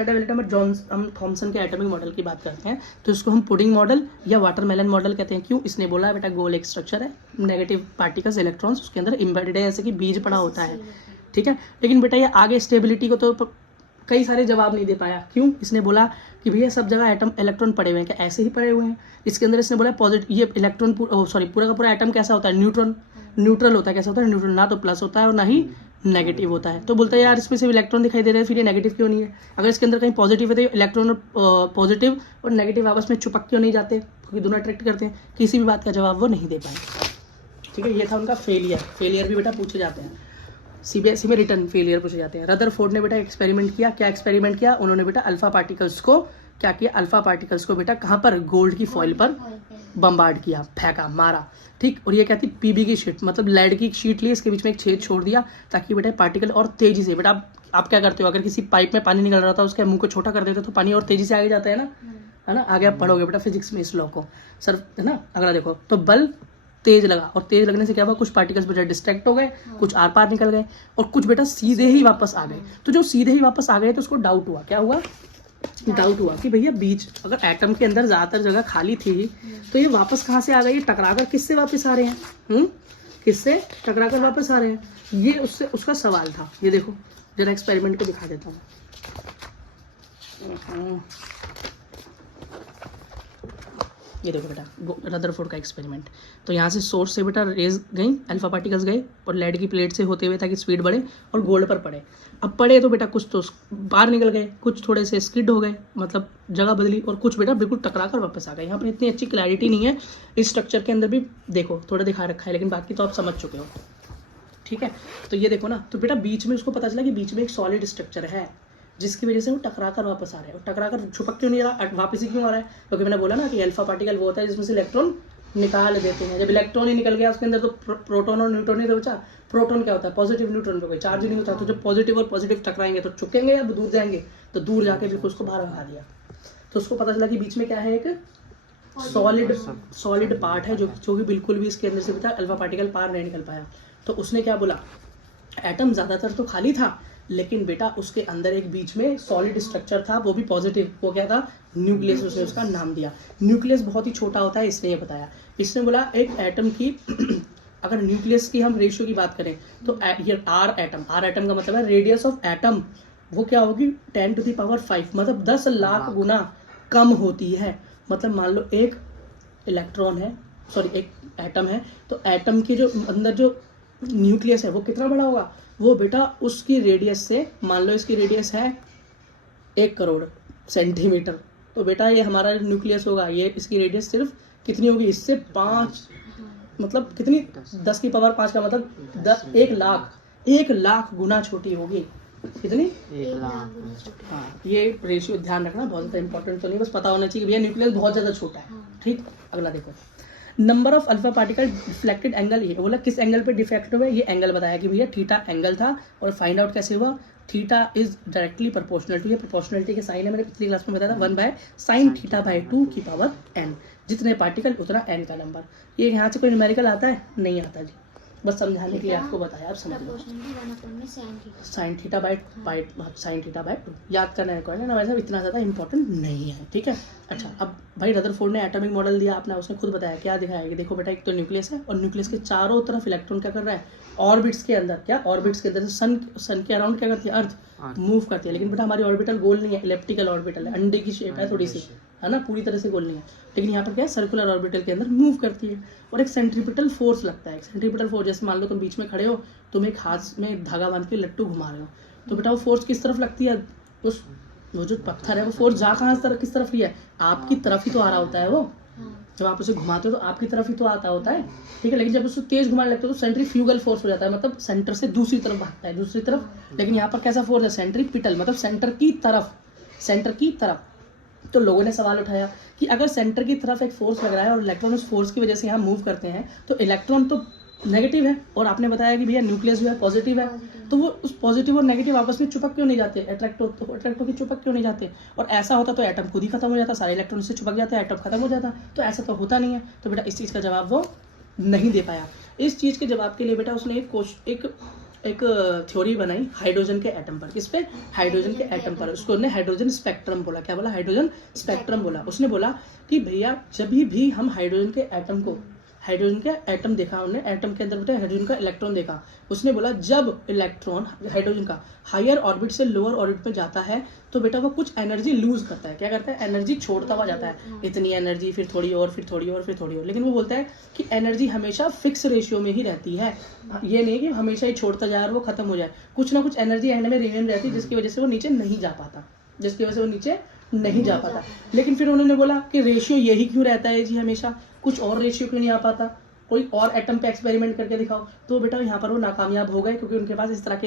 हम थॉमसन के atomic model की बात करते हैं तो इसको हम पुडिंग मॉडल या वाटरमेलन मॉडल कहते हैं। क्यों? इसने बोला बेटा गोल एक स्ट्रक्चर है, नेगेटिव पार्टिकल्स इलेक्ट्रॉन्स उसके अंदर इम्बेडेड है, जैसे कि बीज पड़ा होता है, ठीक है। लेकिन बेटा ये आगे स्टेबिलिटी को तो कई सारे जवाब नहीं दे पाया। क्यों? इसने बोला कि भैया सब जगह एटम इलेक्ट्रॉन पड़े हुए हैं, क्या ऐसे ही पड़े हुए हैं? इसके अंदर इसने बोला पॉजिटिव, ये इलेक्ट्रॉन पूरा का पूरा एटम कैसा होता है? न्यूट्रल होता है। कैसा होता है? न्यूट्रल, ना तो प्लस होता है और ना ही नेगेटिव होता है। तो बोलता है यार इसमें सिर्फ इलेक्ट्रॉन दिखाई दे रहे हैं, फिर ये नेगेटिव क्यों नहीं है? अगर इसके अंदर कहीं पॉजिटिव है तो इलेक्ट्रॉन और पॉजिटिव और नेगेटिव आपस में चिपक क्यों नहीं जाते? क्योंकि दोनों अट्रैक्ट करते हैं। किसी भी बात का जवाब वो नहीं दे पाए, ठीक है। ये था उनका फेलियर भी बेटा पूछे जाते हैं, सीबीएसई में रिटर्न फेलियर पूछे जाते हैं। रदरफोर्ड ने बेटा एक्सपेरिमेंट किया। क्या एक्सपेरिमेंट किया उन्होंने? बेटा अल्फा पार्टिकल्स को क्या किया? अल्फा पार्टिकल्स को बेटा कहाँ पर? गोल्ड की फॉइल पर बम्बार्ड किया, फेंका, मारा, ठीक। और ये क्या थी? पीबी की शीट, मतलब लेड की शीट ली, इसके बीच में एक छेद छोड़ दिया ताकि बेटा पार्टिकल और तेजी से, बेटा आप क्या करते हो, अगर किसी पाइप में पानी निकल रहा था उसके मुंह को छोटा कर देते तो पानी और तेजी से आगे जाता है ना, आगे आप पढ़ोगे बेटा फिजिक्स में इस लॉ को, सर, है ना। अगला देखो, तो बल तेज लगा और तेज लगने से क्या हुआ? कुछ पार्टिकल्स बेटा डिस्ट्रैक्ट हो गए, कुछ आर पार निकल गए और कुछ बेटा सीधे ही वापस आ गए। तो जो सीधे ही वापस आ गए तो उसको डाउट हुआ। क्या हुआ? डाउट हुआ कि भैया बीच, अगर एटम के अंदर ज्यादातर जगह खाली थी तो ये वापस कहाँ से आ गए? टकराकर किससे वापस आ रहे हैं? किससे टकराकर वापस आ रहे हैं? ये उसका सवाल था। ये देखो जरा एक्सपेरिमेंट को दिखा देता हूँ। ये देखो बेटा रदरफोर्ड का एक्सपेरिमेंट। तो यहाँ से सोर्स से बेटा रेज गई, अल्फा पार्टिकल्स गए और लेड की प्लेट से होते हुए ताकि स्पीड बढ़े और गोल्ड पर पड़े। अब पड़े तो बेटा कुछ तो बाहर निकल गए, कुछ थोड़े से स्किड हो गए, मतलब जगह बदली, और कुछ बेटा बिल्कुल टकरा कर वापस आ गए। यहाँ पर इतनी अच्छी क्लैरिटी नहीं है इस स्ट्रक्चर के अंदर भी, देखो थोड़ा दिखा रखा है, लेकिन बाकी तो आप समझ चुके हो, ठीक है। तो ये देखो ना, तो बेटा बीच में उसको पता चला कि बीच में एक सॉलिड स्ट्रक्चर है जिसकी वजह से वो टकरा कर वापस आ रहे हैं। और टकरा कर छुपक क्यों नहीं रहा, वापस ही क्यों आ रहा है? क्योंकि मैंने बोला ना कि अल्फा पार्टिकल वो होता है जिसमें से इलेक्ट्रॉन निकाल देते हैं। जब इलेक्ट्रॉन ही निकल गया उसके अंदर तो प्रोटॉन और न्यूट्रॉन ही तो बचा। प्रोटॉन क्या होता है? पॉजिटिव न्यूट्रॉन पे कोई चार्ज ही नहीं होता। तो जब पॉजिटिव और पॉजिटिव टकराएंगे तो चुकेंगे या दूर जाएंगे? तो दूर जाके बिल्कुल उसको बाहर भगा दिया। तो उसको पता चला कि बीच में क्या है? एक सॉलिड पार्ट है जो कि बिल्कुल भी इसके अंदर से बेटा अल्फा पार्टिकल पार नहीं निकल पाया। तो उसने क्या बोला? एटम ज्यादातर तो खाली था, लेकिन बेटा उसके अंदर एक बीच में सॉलिड स्ट्रक्चर था, वो भी पॉजिटिव। वो क्या था? न्यूक्लियस, उसने उसका नाम दिया। न्यूक्लियस बहुत ही छोटा होता है, इसने ये बताया। इसने बोला एक एटम की अगर न्यूक्लियस की हम रेशियो की बात करें तो ये आर एटम का मतलब है रेडियस ऑफ एटम, वो क्या होगी? 10⁵, मतलब 10 लाख गुना कम होती है। मतलब मान लो एक इलेक्ट्रॉन है, एक एटम है, तो एटम के जो अंदर जो न्यूक्लियस है वो कितना बड़ा होगा? वो बेटा उसकी रेडियस से, मान लो इसकी रेडियस है 1 करोड़ सेंटीमीटर, तो बेटा ये हमारा न्यूक्लियस होगा, ये इसकी रेडियस सिर्फ कितनी होगी? इससे 5, मतलब कितनी? 10⁵ का मतलब 1 लाख गुना छोटी होगी। कितनी? 1 लाख। हाँ, ये रेशियो ध्यान रखना, बहुत ज़्यादा इंपॉर्टेंट तो नहीं, बस पता होना चाहिए भैया न्यूक्लियस बहुत ज़्यादा छोटा है, ठीक। अगला देखो, number of alpha particle deflected angle. ये बोला किस एंगल पे डिफ्लेक्ट हुए? ये एंगल बताया कि भैया थीटा एंगल था। और फाइंड आउट कैसे हुआ? Theta is directly proportional to, ये प्रोपोर्शनलिटी के साइन है, मैंने पिछली क्लास में बताया था, 1/sin⁡θ/2 जितने पार्टिकल उतना n का नंबर। ये यहाँ से कोई न्यूमेरिकल आता है? नहीं आता जी, बस समझाने के लिए आपको बताया, आप समझ लो। sin⁡θ/2 याद करना है कोई ना, वैसे इतना ज़्यादा इंपॉर्टेंट नहीं है, ठीक है। अच्छा, अब भाई रदरफोर्ड ने एटॉमिक मॉडल दिया आपने, उसने खुद बताया, क्या दिखाया कि देखो बेटा एक तो न्यूक्लियस है और न्यूक्लियस के चारों तरफ इलेक्ट्रॉन क्या कर रहा है? ऑर्बिट्स के अंदर, क्या ऑर्बिट्स के अंदर सन के अराउंड क्या करती है? अर्थ मूव करती है। लेकिन बेटा हमारी ऑर्बिटल गोल नहीं है, इलेप्टिकल ऑर्बिटल है, अंडे की शेप है थोड़ी सी, है ना, पूरी तरह से गोल नहीं है। लेकिन यहाँ पर क्या है? सर्कुलर ऑर्बिटल के अंदर मूव करती है। और एक सेंट्रीपिटल फोर्स लगता है। एक सेंट्रीपिटल फोर्स, जैसे मान लो तुम बीच में खड़े हो, तुम एक हाथ में धागा बांध के लट्टू घुमा रहे हो, तो बेटा वो फोर्स किस तरफ लगती है? वो जो पत्थर है वो फोर्स जा कहाँ किस तरफ ही है? आपकी तरफ ही तो आ रहा होता है वो। जब आप उसे घुमाते हो तो आपकी तरफ ही तो आता होता है, ठीक है। लेकिन जब उसको तेज घुमाने लगते हो तो सेंट्रीफ्यूगल फोर्स हो जाता है, मतलब सेंटर से दूसरी तरफ भागता है, दूसरी तरफ। लेकिन यहाँ पर कैसा फोर्स है? सेंट्रीपिटल, मतलब सेंटर की तरफ। तो लोगों ने सवाल उठाया कि अगर सेंटर की तरफ एक फोर्स लग रहा है और इलेक्ट्रॉन उस फोर्स की वजह से यहाँ मूव करते हैं, तो इलेक्ट्रॉन तो नेगेटिव है, और आपने बताया कि भैया न्यूक्लियस जो है पॉजिटिव है, तो वो उस पॉजिटिव और नेगेटिव आपस में चिपक क्यों नहीं जाते? अट्रैक्ट होकर चिपक क्यों नहीं जाते? और ऐसा होता तो एटम खुद ही खत्म हो जाता, सारे इलेक्ट्रॉन से चिपक जाते, एटम खत्म हो जाता। तो ऐसा तो होता नहीं है। तो बेटा इस चीज़ का जवाब वो नहीं दे पाया। इस चीज़ के जवाब के लिए बेटा उसने एक एक थ्योरी बनाई हाइड्रोजन के एटम पर। किस पे? हाइड्रोजन के एटम पर। उसको उन्होंने हाइड्रोजन स्पेक्ट्रम बोला। क्या बोला? हाइड्रोजन स्पेक्ट्रम बोला। उसने बोला कि भैया जब भी हम हाइड्रोजन के एटम को, हाइड्रोजन का एटम देखा उन्होंने, एटम के अंदर बेटा हाइड्रोजन का इलेक्ट्रॉन देखा। उसने बोला जब इलेक्ट्रॉन हाइड्रोजन का हायर ऑर्बिट से लोअर ऑर्बिट पे जाता है तो बेटा वो कुछ एनर्जी लूज करता है। क्या करता है? एनर्जी छोड़ता हुआ जाता है। इतनी एनर्जी, फिर थोड़ी और, फिर थोड़ी और, फिर थोड़ी और। लेकिन वो बोलता है कि एनर्जी हमेशा फिक्स रेशियो में ही रहती है। ये नहीं कि हमेशा ही छोड़ता जाए और वो खत्म हो जाए। कुछ ना कुछ एनर्जी एंड में रिमेन रहती है जिसकी वजह से वो नीचे नहीं जा पाता, जिसकी वजह से वो नीचे नहीं जा पाता। लेकिन फिर उन्होंने बोला कि रेशियो यही क्यों रहता है जी हमेशा, कुछ और रेशियो क्यों नहीं आ पाता, कोई और एटम पे एक्सपेरिमेंट करके दिखाओ। तो बेटा यहाँ पर वो नाकामयाब हो गए क्योंकि उनके पास इस तरह के